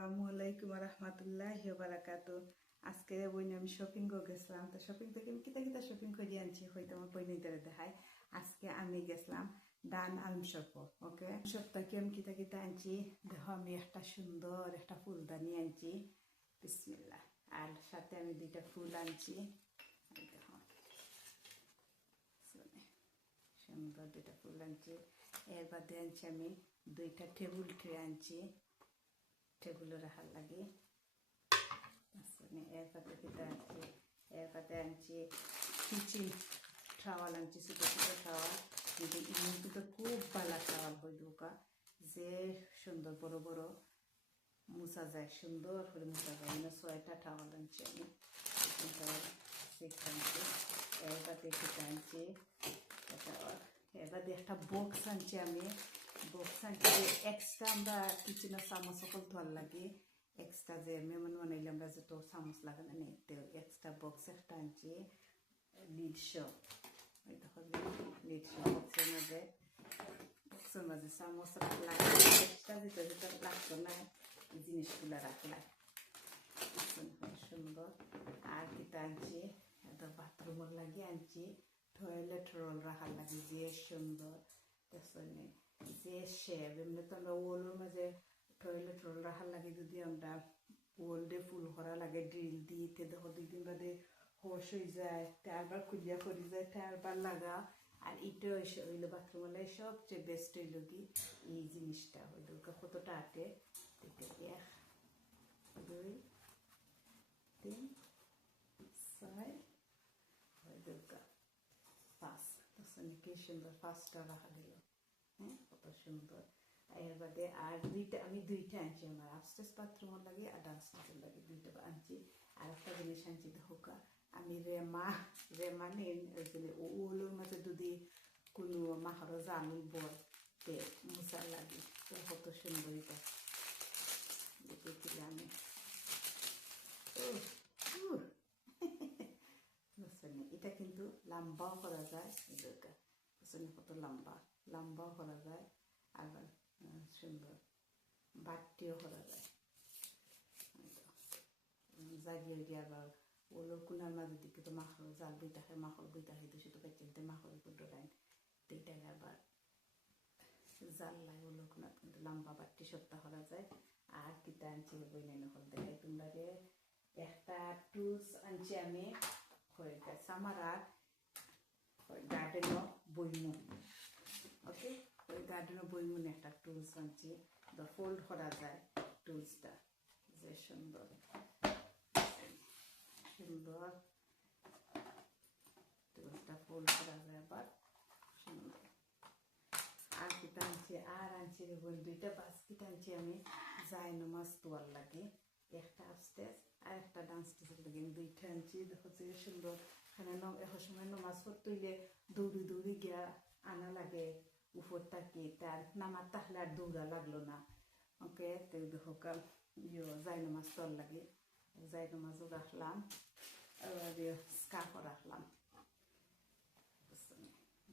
আসসালামাইকুম রহমতুল্লাহি ওয়া বারাকাতুহু। আজকে বইনে আমি শপিং গেছিলাম। তো শপিং থেকে আমি কিতা কিতা শপিং করে আনছি হয়তো আমার বইনেদের দেখাই। আজকে আমি গেছিলাম ডান আলম শপ। ওকে, সপ্তাহে আমি কিতা কিতা আনছি দেখো। আমি একটা সুন্দর একটা ফুলদানি আনছি, বিসমিল্লাহ। আর সাথে আমি দুইটা ফুল আনছি, দেখো সুন্দর দুইটা ফুল আনছি। এর বাদে আনছি আমি দুইটা টেবিল ট্রে আনছি, টেবিলে রাখার লাগে। এরপরে আনছি কিচেন টাওয়াল আনছি, ছোটো ছোটো টাওয়াল। কিন্তু ইমুকে তো খুব ভালো টাওয়াল হয়ে ঢোকা, যে সুন্দর বড় বড় মুছা যায়, সুন্দর করে মুছা যায়। মানে 6টা টাওয়াল আনছি আমি, কিচেন টাওয়াল 6 আনছি। এরপরে কিটা আনছি টাওয়াল। এরপরে একটা বক্স আনছি আমি, বক্স আনছি এক্সট্রা আমরা কিচেনের চামচ সকল ধোয়ার লাগে। এক্সট্রা যে মেহমান বানাইলে আমরা যত চামচ লাগানো নেই, তো এক্সট্রা বক্স একটা আনছি লিড শো। ওই দেখো লিড শো বক্সের মাঝে চামচ লাগে, এক্সট্রা যেটা যেটা লাগতো না এই জিনিসগুলো রাখলাম, সুন্দর। আর কিটা আনছি বাথরুমের লাগে আনছি টয়লেট রোল রাখার লাগে, যে সুন্দর দেখছেন, যে শেপ। এমনি তো আমরা ওলের মাঝে টয়লেট রোল রাখার লাগে, যদি আমরা ওল দিয়ে ফুল করা লাগে ড্রিল দিতে, দেখো 2 দিন বাদে হোস হয়ে যায়, তারবার খুলিয়া পড়ে যায়, তারবার লাগা। আর এটা হইলো বাথরুমে সবচেয়ে বেস্ট হইল কি এই জিনিসটা হইল কতটা আটে। 1 2 3 4 5, কি সুন্দর 5টা রাখা দিল। হ্যাঁ, কত সুন্দর। এর বাদে আর আমি দুইটা আনছি, আমার আপস্টেজ বাথরুমের লাগে আর ডাউনস্টেজের লাগে, দুইটা আনছি। আর একটা জিনিস আনছি দেখোকা, আমি রেমা নেই ওগুলোর মাঝে যদি কোনো মাহারো জানুই বলতে মুসার লাগে, তো কত সুন্দর এটা দেখেছিলাম আমি। এটা কিন্তু লম্বাও করা যায়, কত লম্বাও করা যায়, আবার সুন্দর বাটটিও করা যায়। জাগিয়ে দিয়ে আবার ওলো কোনার মাঝে দিকে তো মাখর জাল বইটাকে মাখর বইটাকে দূষিত পেঁচে মাখর কুটো লাইন দুইটাকে আবার জাল লাগে ওলো কোনার, কিন্তু লম্বা বাটটি সপ্তাহ করা যায়। আর কিতা আনছি বই নাই নকল দেখাই তোমরা। একটা টুলস আনছি আমি সামারার গার্ডেনও বইমু। ওকে, ওই গার্ডেনও বইমুন একটা টুলস আনছি, ফোল্ড করা যায় টুলসটা, যে সুন্দর সুন্দর টুলসটা ফোল্ড করা যায় আবার সুন্দর। আর কিটা আনছি, আর আনছি দুইটা বাস্কেট আনছি আমি যাই নামাজ তোয়ার লাগে, একটা আপস্টেজ আর একটা ডাউনস্টেজের লাগে। আমি দুইটা আনছি, দেখো যে সুন্দর। এখানে এখন সময় নামাজ পড়তে দৌড়ি দৌড়ি গিয়া আনা লাগে উপর থাকি, তার নামার তাহলে আর দৌড়া লাগলো না। ওকে, তো দেখো যাই নামাজ তোয়ার লাগে, যাই নামাজও রাখলাম, আর স্কার্ফও রাখলাম।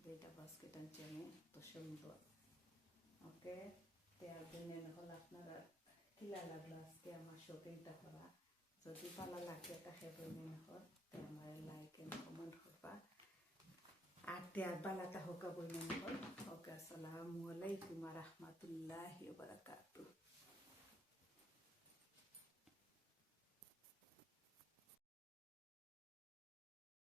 দুইটা বাস্কেট আনছি আমি, তো সুন্দর। ওকে, তার জন্য হল আপনারা কিলা লাগলো আজকে আমার শপিংটা করা। যদি ভালো লাগে তাকে বলবেন হল আমার লাইক এন্ড কমেন্ট করবা। আর তার বালাটা হোকা বলবেন হল। ওকে, আসসালামু আলাইকুম রহমতুল্লাহি ওয়া বারাকাতুহু।